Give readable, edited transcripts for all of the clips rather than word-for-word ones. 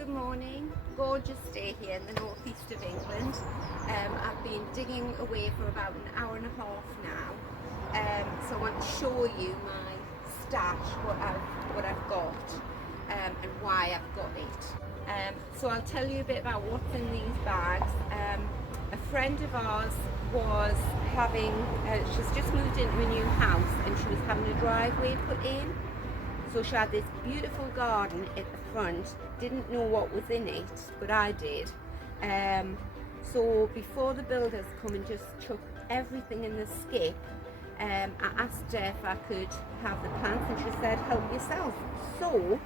good morning. Gorgeous day here in the northeast of England. I've been digging away for about an hour and a half now. So I want to show you my stash, what I've got, and why I've got it. So I'll tell you a bit about what's in these bags. A friend of ours was having, she's just moved into a new house and she was having a driveway put in. So she had this beautiful garden at the front, didn't know what was in it, but I did. So before the builders come and just chuck everything in the skip, I asked her if I could have the plants and she said, help yourself. So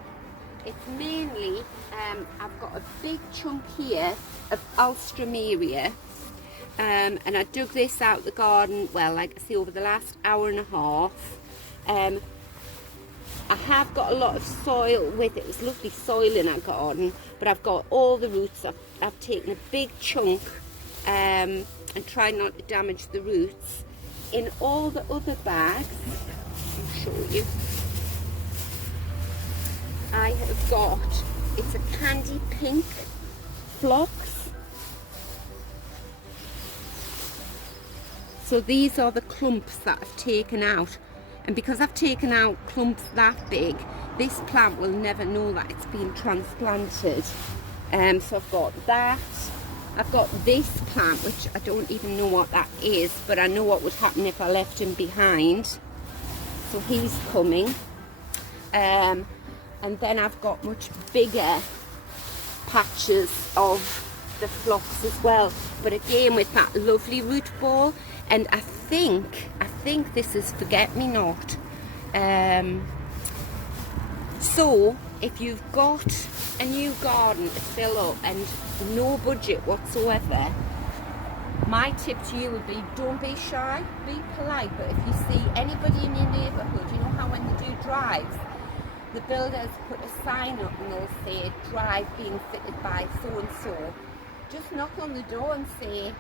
it's mainly, I've got a big chunk here of alstroemeria, and I dug this out the garden, well, like I say, over the last hour and a half. I have got a lot of soil with it. It's lovely soil in our garden, but I've got all the roots. I've taken a big chunk and tried not to damage the roots. In all the other bags, I'll show you, I have got, it's a candy pink phlox. So these are the clumps that I've taken out. And because I've taken out clumps that big, this plant will never know that it's been transplanted. So I've got that. I've got this plant, which I don't even know what that is, but I know what would happen if I left him behind. So he's coming. And then I've got much bigger patches of the phlox as well. But again, with that lovely root ball, and I think this is forget-me-not. So if you've got a new garden to fill up and no budget whatsoever, my tip to you would be, don't be shy, be polite. But if you see anybody in your neighbourhood, you know how when they do drives, the builders put a sign up and they'll say drive being fitted by so and so, just knock on the door and say,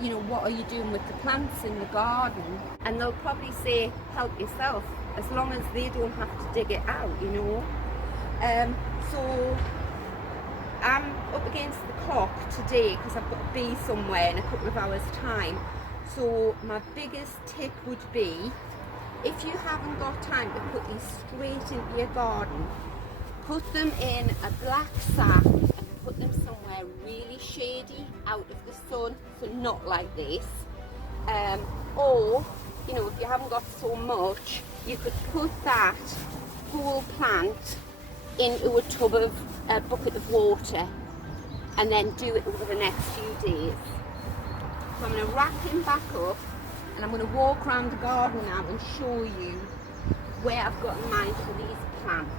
you know, what are you doing with the plants in the garden? And they'll probably say, help yourself, as long as they don't have to dig it out, you know. So I'm up against the clock today because I've got to be somewhere in a couple of hours time. So my biggest tip would be, if you haven't got time to put these straight into your garden, put them in a black sack and put them somewhere really shady, out of the sun, so not like this. Or, you know, if you haven't got so much, you could put that whole plant into a tub of, a bucket of water, and then do it over the next few days. So I'm going to wrap him back up, and I'm going to walk around the garden now and show you where I've got in mind for these plants.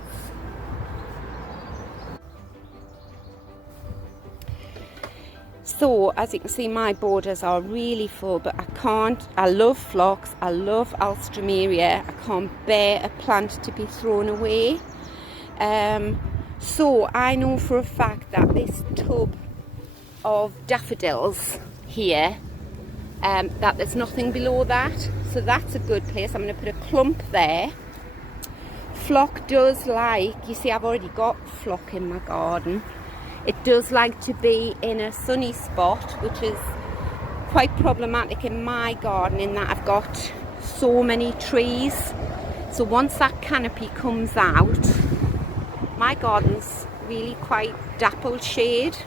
So as you can see, my borders are really full, but I love phlox, I love alstroemeria, I can't bear a plant to be thrown away. So I know for a fact that this tub of daffodils here, that there's nothing below that, so that's a good place. I'm going to put a clump there. Phlox does like, you see, I've already got phlox in my garden. It does like to be in a sunny spot, which is quite problematic in my garden in that I've got so many trees. So once that canopy comes out, my garden's really quite dappled shade.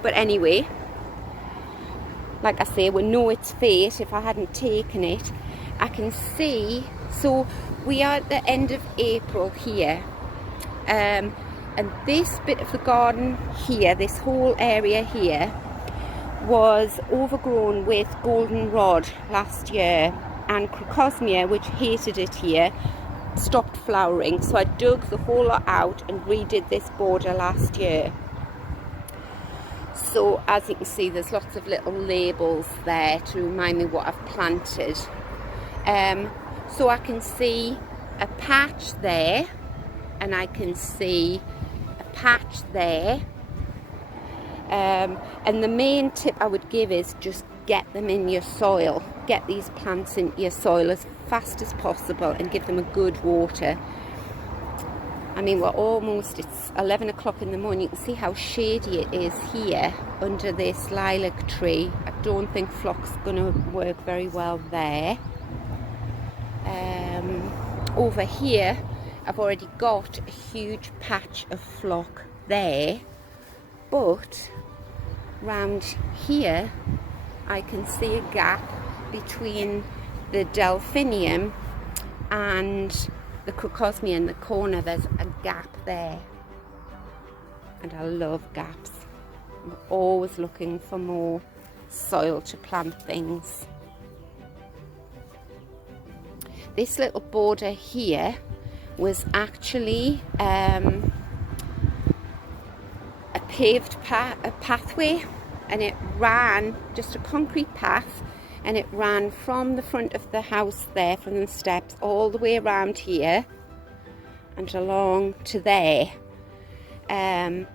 But anyway, like I say, we know it's fate. If I hadn't taken it, I can see, so we are at the end of April here. And this bit of the garden here, this whole area here, was overgrown with goldenrod last year, and crocosmia, which hated it here, stopped flowering. So I dug the whole lot out and redid this border last year. So as you can see, there's lots of little labels there to remind me what I've planted. So I can see a patch there, and I can see patch there, and the main tip I would give is just get them in your soil, get these plants into your soil as fast as possible and give them a good water. I mean, it's 11 o'clock in the morning. You can see how shady it is here under this lilac tree. I don't think phlox going to work very well there. Over here, I've already got a huge patch of phlox there, but round here, I can see a gap between the delphinium and the crocosmia in the corner. There's a gap there, and I love gaps. I'm always looking for more soil to plant things. This little border here was actually a paved pathway, and it ran, just a concrete path, and it ran from the front of the house there, from the steps, all the way around here and along to there. And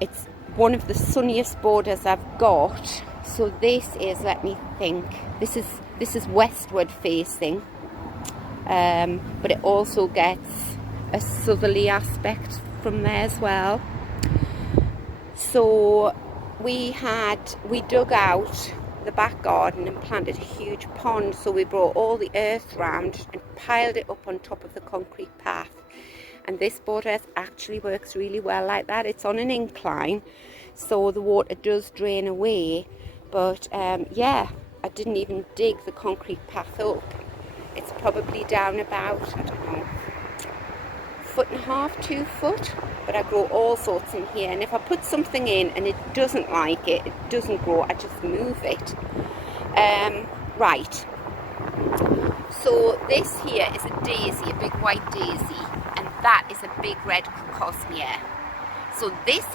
it's one of the sunniest borders I've got. So this is, let me think, this is westward facing, but it also gets a southerly aspect from there as well. So we dug out the back garden and planted a huge pond. So we brought all the earth round and piled it up on top of the concrete path. And this border actually works really well like that. It's on an incline, so the water does drain away. But yeah, I didn't even dig the concrete path up. It's probably down about, I don't know, 1.5 feet, 2 foot. But I grow all sorts in here, and if I put something in and it doesn't like it, it doesn't grow, I just move it. Right, so this here is a daisy, a big white daisy, and that is a big red crocosmia. So this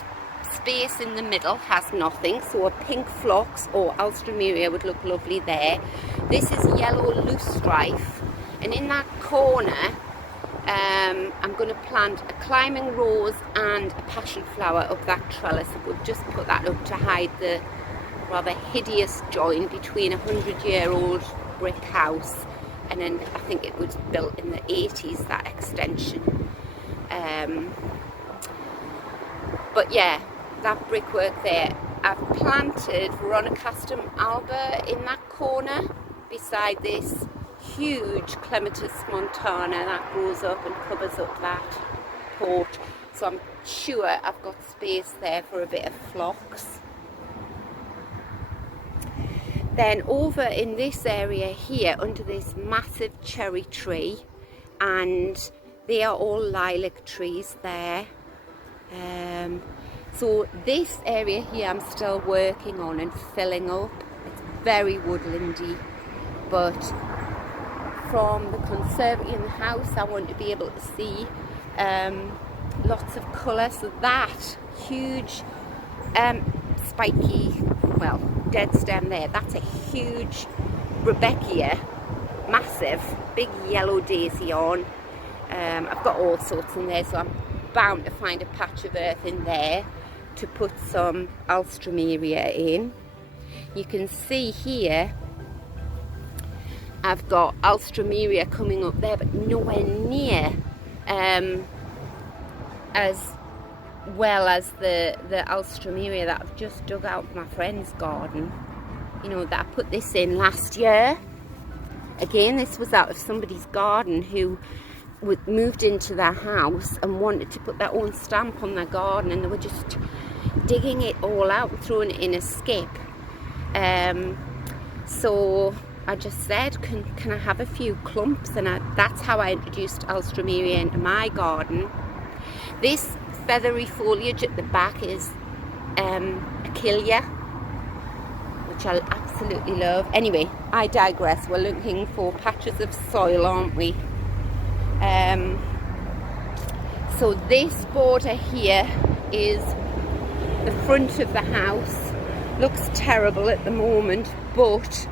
space in the middle has nothing, so a pink phlox or alstroemeria would look lovely there. This is yellow loosestrife, and in that corner I'm going to plant a climbing rose and a passion flower up that trellis. We'll just put that up to hide the rather hideous join between a 100-year-old brick house, and then I think it was built in the 80s, that extension. But yeah, that brickwork there. I've planted Veronicastum alba in that corner beside this huge Clematis montana that grows up and covers up that porch. So I'm sure I've got space there for a bit of phlox. Then over in this area here, under this massive cherry tree, and they are all lilac trees there. So this area here I'm still working on and filling up. It's very woodlandy, but from the conservatory in the house I want to be able to see lots of colour. So that huge spiky, well, dead stem there, that's a huge Rebecca, massive, big yellow daisy on. I've got all sorts in there, so I'm bound to find a patch of earth in there to put some alstroemeria in. You can see here I've got alstroemeria coming up there, but nowhere near as well as the alstroemeria that I've just dug out of my friend's garden. You know, that I put this in last year. Again, this was out of somebody's garden who moved into their house and wanted to put their own stamp on their garden, and they were just digging it all out and throwing it in a skip. So I just said, can I have a few clumps? And that's how I introduced alstroemeria into my garden. This feathery foliage at the back is achillea, which I absolutely love. Anyway, I digress. We're looking for patches of soil, aren't we? So this border here is the front of the house. Looks terrible at the moment, but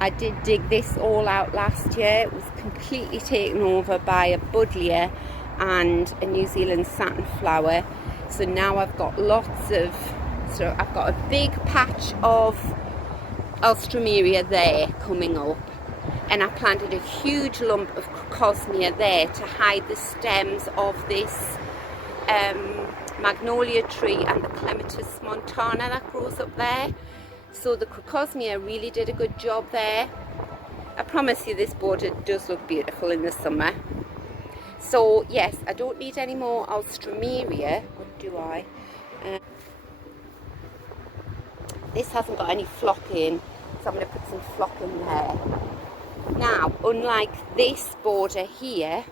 I did dig this all out last year. It was completely taken over by a buddleia and a New Zealand satinflower. So now I've got I've got a big patch of alstroemeria there coming up. and I planted a huge lump of crocosmia there to hide the stems of this magnolia tree and the clematis montana that grows up there. So the crocosmia really did a good job there. I promise you this border does look beautiful in the summer. So yes, I don't need any more alstroemeria, or do I? This hasn't got any flock in, so I'm going to put some flock in there. Now, unlike this border here,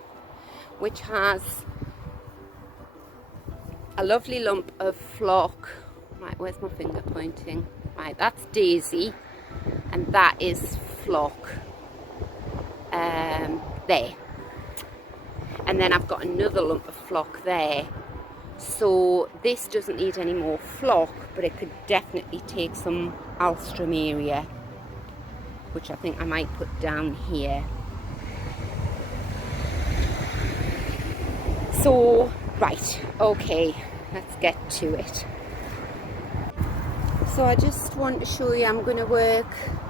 which has a lovely lump of flock. Right, where's my finger pointing? Right, that's daisy, and that is flock. There. And then I've got another lump of flock there. So this doesn't need any more flock, but it could definitely take some alstroemeria, which I think I might put down here. So, right, okay, let's get to it. So I just want to show you, I'm going to work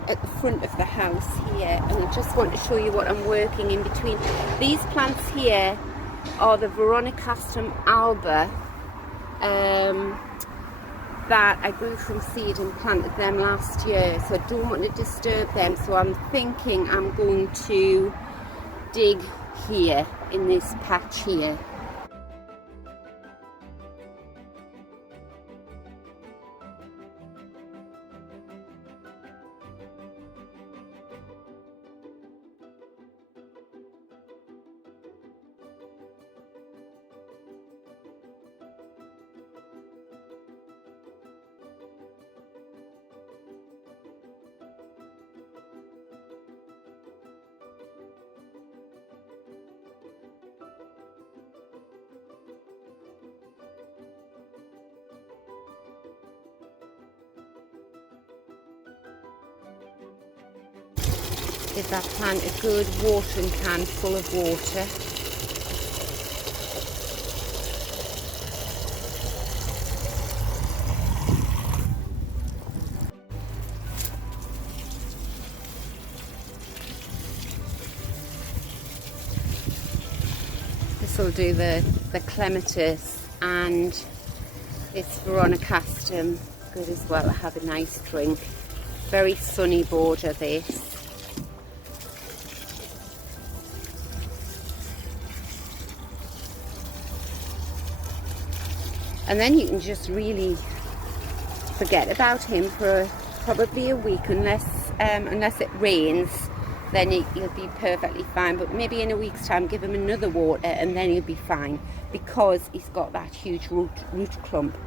at the front of the house here, and I just want to show you what I'm working in between. These plants here are the Veronicastum alba that I grew from seed and planted them last year, so I don't want to disturb them. So I'm thinking I'm going to dig here in this patch here. Give that plant a good watering can full of water. This will do the clematis, and it's Veronicastum good as well to have a nice drink. Very sunny border this. And then you can just really forget about him for probably a week, unless it rains, then he'll be perfectly fine. But maybe in a week's time give him another water and then he'll be fine, because he's got that huge root clump.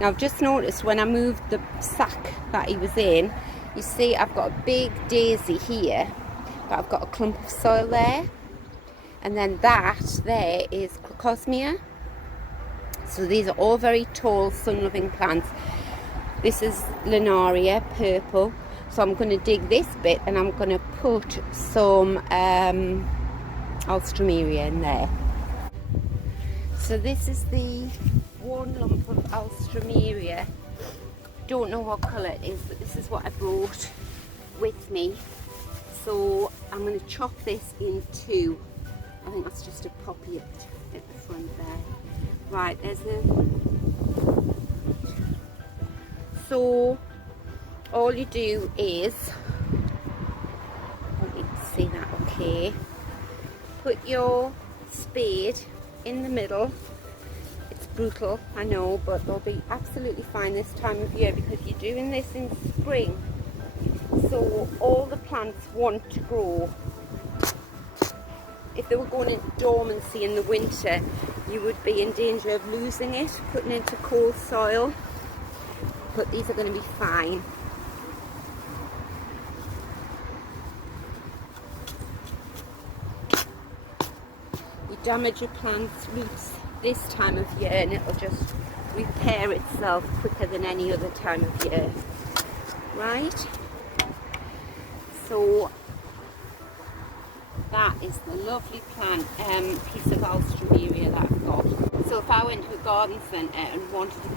Now I've just noticed when I moved the sack that he was in, you see I've got a big daisy here, but I've got a clump of soil there, and then that there is crocosmia. So these are all very tall, sun-loving plants. This is Linaria, purple. So I'm going to dig this bit and I'm going to put some alstroemeria in there. So this is the one lump of alstroemeria. Don't know what colour it is, but this is what I brought with me. So I'm going to chop this in two. I think that's just a poppy at the front there. Right, there's so all you do is, I want you to see that okay, put your spade in the middle. It's brutal, I know, but they'll be absolutely fine this time of year because you're doing this in spring, so all the plants want to grow. If they were going into dormancy in the winter, you would be in danger of losing it, putting it into cold soil, but these are going to be fine. You damage your plant's roots this time of year and it'll just repair itself quicker than any other time of year, right? So that is the lovely plant, piece of alstroemeria that I've got. So if I went to a garden centre and wanted a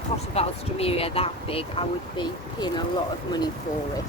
pot of alstroemeria that big, I would be paying a lot of money for it.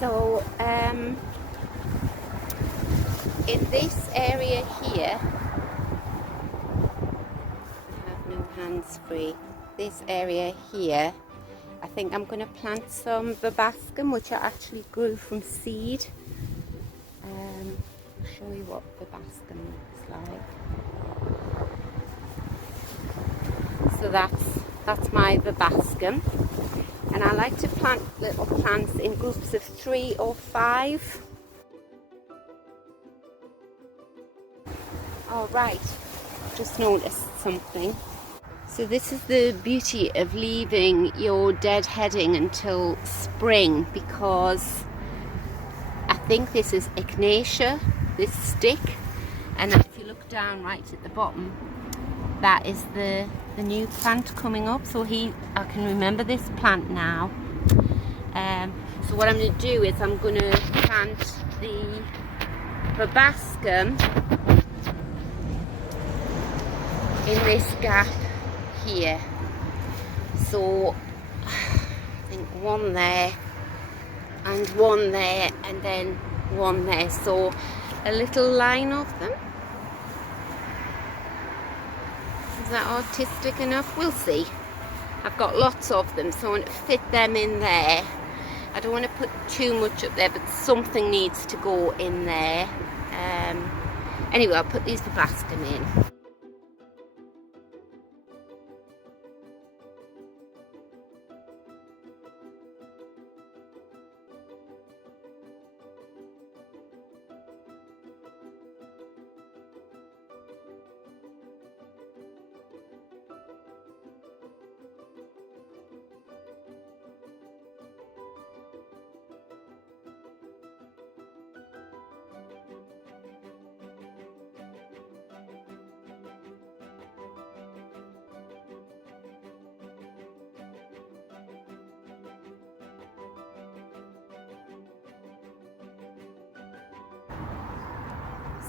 So in this area here, I have no hands free. This area here, I think I'm going to plant some verbascum, which I actually grew from seed. I'll show you what verbascum looks like. So that's my verbascum, and I like to plant little plants in groups of 3 or 5. All right, just noticed something. So this is the beauty of leaving your deadheading until spring, because I think this is echinacea, this stick, and if you look down right at the bottom, that is the new plant coming up. So I can remember this plant now. So what I'm going to do is I'm going to plant the verbascum in this gap here. So I think one there and one there and then one there, so a little line of them. Is that artistic enough? We'll see. I've got lots of them, so I want to fit them in there. I don't want to put too much up there, but something needs to go in there. Anyway, I'll put these verbascum in.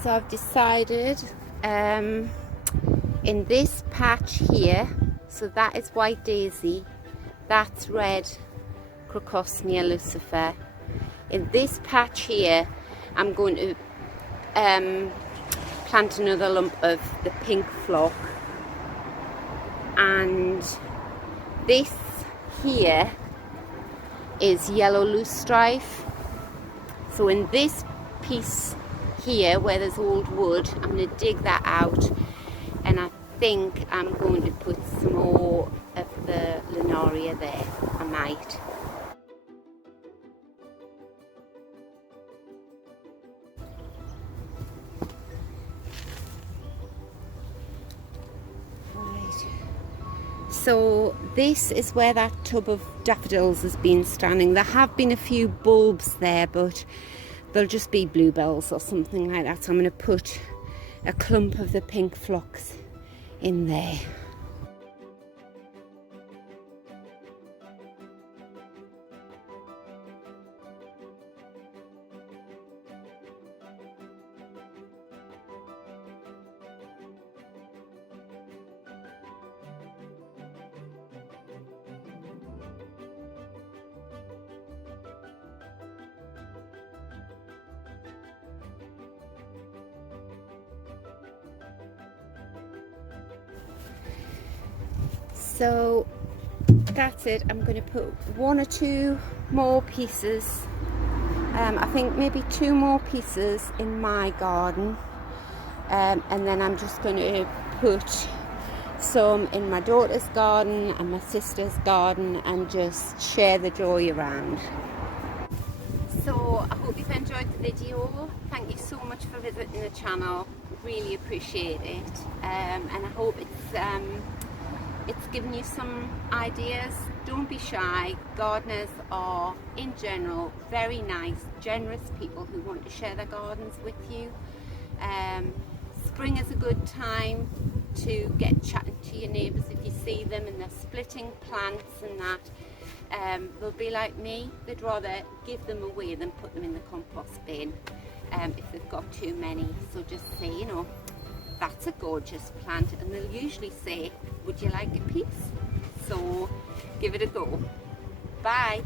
So I've decided in this patch here, so that is white daisy, that's red Crocosnia lucifer. In this patch here, I'm going to plant another lump of the pink flock, and this here is yellow loosestrife. So in this piece here where there's old wood, I'm going to dig that out, and I think I'm going to put some more of the Linaria there. I might. Right. So this is where that tub of daffodils has been standing. There have been a few bulbs there, but they'll just be bluebells or something like that. So I'm going to put a clump of the pink phlox in there. So that's it. I'm going to put 1 or 2 more pieces, I think maybe 2 more pieces in my garden, and then I'm just going to put some in my daughter's garden and my sister's garden and just share the joy around. So I hope you've enjoyed the video. Thank you so much for visiting the channel, really appreciate it, and I hope it's given you some ideas. Don't be shy. Gardeners are in general very nice, generous people who want to share their gardens with you. Spring is a good time to get chatting to your neighbours if you see them and they're splitting plants and that. They'll be like me, they'd rather give them away than put them in the compost bin if they've got too many. So just say, you know, that's a gorgeous plant, and they'll usually say, would you like a piece? So give it a go. Bye.